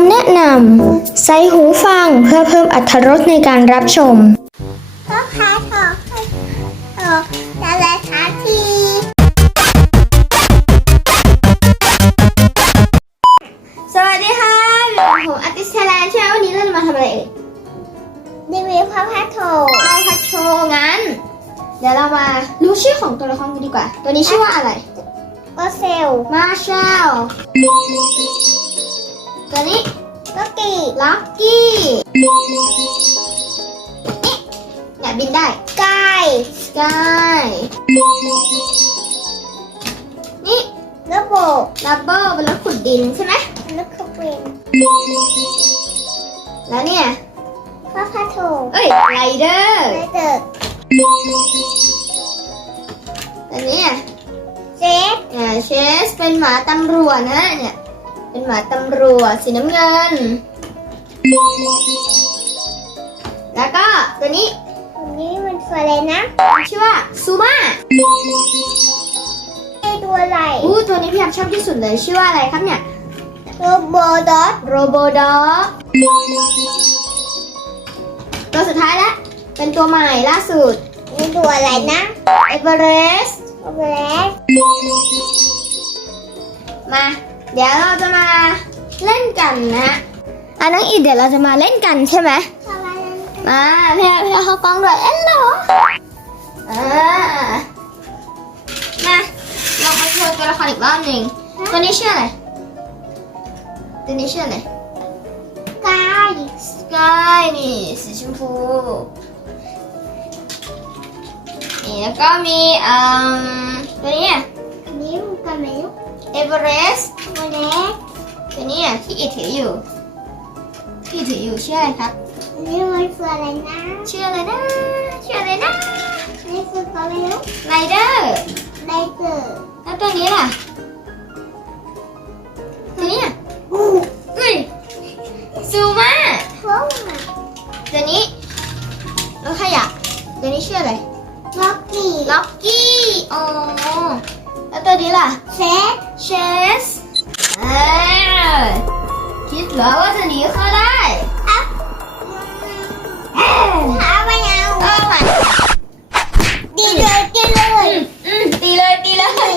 ำแนะนำใส่หูฟังเพื่อเพิ่มอรรถรสในการรับชม ก็ขายของให้เออแต่ละชาทีสวัสดีค่ะผมอาร์ติสไทยแลนด์ใช่ไหมวันนี้เราจะมาทำอะไรเอ่ยรีวิวพระพัทโถเราพัดโชว์งั้น เดี๋ยวเรามารู้ชื่อของตัวละครกันดีกว่า ตัวนี้ชื่อว่าอะไรก็เซลมาเชล ตัวนี้ก็กีลักกี้นี่เนี่ยบินได้ไก่สกายนี่ระบบลับเบอร์เป็นรถขุดดินใช่ไหมลูกขบวนแล้วเนี่ยพระพัทโถเอ้ยไรเดอร์เลเดิร์อันนี้อะเจฟอ่าเชสเป็นหมาตำรวจนะเนี่ย เป็นหมาตำรวจสีน้ำเงิน แล้วก็ตัวนี้คนนี้มันตัวอะไรนะ ชื่อว่าซูมาไอตัวอะไรอู้ตัวนี้พี่ยักชอบที่สุดเลยชื่อว่าอะไรครับเนี่ยโรโบดอทโรโบด็อกตัวสุดท้ายแล้วเป็นตัวใหม่ล่าสุดนี่ตัวอะไรนะเอเวอเรสต์โอเบรสมา เดี๋ยวเราจะมาเล่นกันนะฮะอะน้องอีดเดี๋ยวเราจะมาเล่นกันใช่ไหมทำอะไรกันมาเพี่พี่เขากล้องด้วยเอ็นเหรออ่ามาลองมาโชว์ตัวละครอีกรอบหนึ่งตัวนี้ชื่ออะไรตัวนี้ชื่ออะไรไก่สกายนี่สีชมพูนี่แล้วก็มีอืมตัวนี้อะอันนี้มันกันไหมลูกเอเวอเรสต์ โอเบรสตัวนี้อะที่อีถืออยู่ที่ถืออยู่ชื่ออะไรครับอันนี้มันตัวอะไรนะชื่ออะไรนะชื่ออะไรนะอันนี้คือตัวอะไรนะไรเดอร์ไดเกอร์แล้วตัวนี้ล่ะตัวนี้อะอู้อุ้ยซูมาท้องตัวนี้รถขยะตัวนี้ชื่ออะไรล็อกกี้ล็อกกี้อ๋อแล้วตัวนี้ล่ะเซตเชสเออ คิดเหรอว่าจะหนีเขาได้อัพเอ้ยขาไม่เอาเอามาดีเลยดีเลยอืมตีเลยตีเลย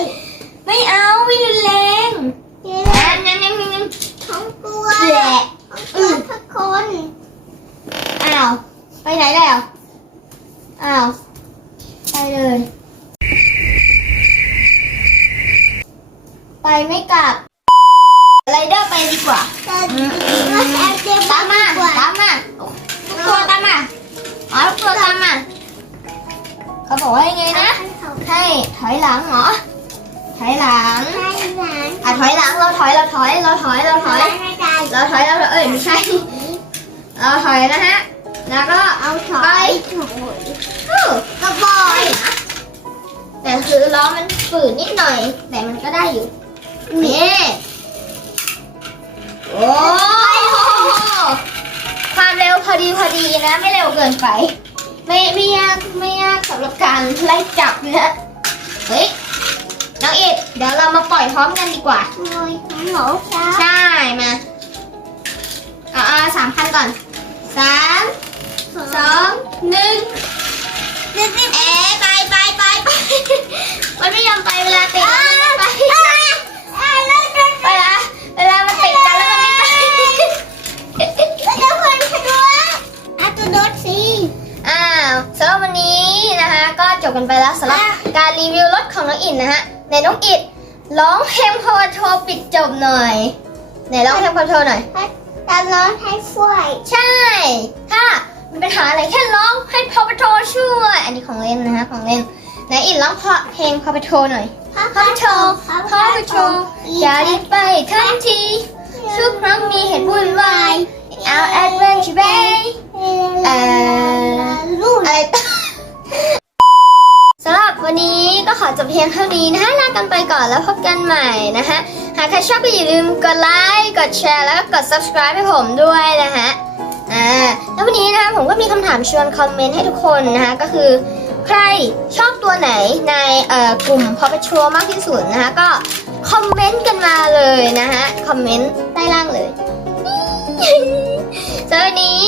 ไม่เอาไม่รุนแรงดีเลยงั้นงั้นงั้นงั้นท้องกลัวแหละท้องกลัวทุกคนอ้าวไปไหนแล้วอ้าวไปเลย ไปไม่กลับไร เดอร์ไปดีกว่าแต่ก็แอบเจ็บตามมากว่าตามมาทุกตัวตามมาอ๋อทุกตัวตามมาเขาบอกว่ายังไงนะ ให้ถอยหลังเหรอ ถอยหลังใช่หลานอะถอยหลังเราถอยเราถอยเราถอยเราถอยให้ใจเราถอยเราถอยเอ้ยไม่ใช่ เราถอยนะฮะ แล้วก็เอาถอไปยถูกฮู้กระบอไปยนะแต่คือล้อมันฝืดนิดหน่อย แต่มันก็ได้อยู่นี่ โอ้ความเร็วพอดีพอดีนะ ไม่เร็วเกินไป ไม่ไม่ยากไม่ยากสำหรับการไล่จับนะเฮ้ยน้องอิดเดี๋ยวเรามาปล่อยพร้อมกันดีกว่าโอ้ยของหนูจ้าใช่มาเอาเอาสามพันก่อนสามสองหนึ่ง บกันไปแล้วสำหรับการรีวิวรถของน้องอิดนะฮะในน้องอิดร้องเพลงพอโทรปิดจบหน่อยไหนร้องเพลงพอโทรหน่อยตาร้อนให้ช่วย ใช่ถ้ามีปัญหาอะไรแค่ร้องให้พอปโทช่วย อันนี้ของเล่นนะฮะของเล่นไหนอิดร้องเพลงเพลงพอปโทหน่อยพ่อพอปโทพอปโทอย่ารีบไปทันทีทุกครั้งมีเหตุวุ่นวายเอา จบเพียงเท่านี้นะคะลากันไปก่อนแล้วพบกันใหม่นะคะหากใครชอบก็อย่าลืมกดไลค์กดแชร์แล้วก็กด subscribe ให้ผมด้วยนะคะอ่าแล้ววันนี้นะคะผมก็มีคำถามชวนคอมเมนต์ให้ทุกคนนะคะก็คือใครชอบตัวไหนในเอ่อกลุ่มพอปชัวมากที่สุดนะคะก็คอมเมนต์กันมาเลยนะคะคอมเมนต์ใต้ล่างเลยสำหรับวันนี้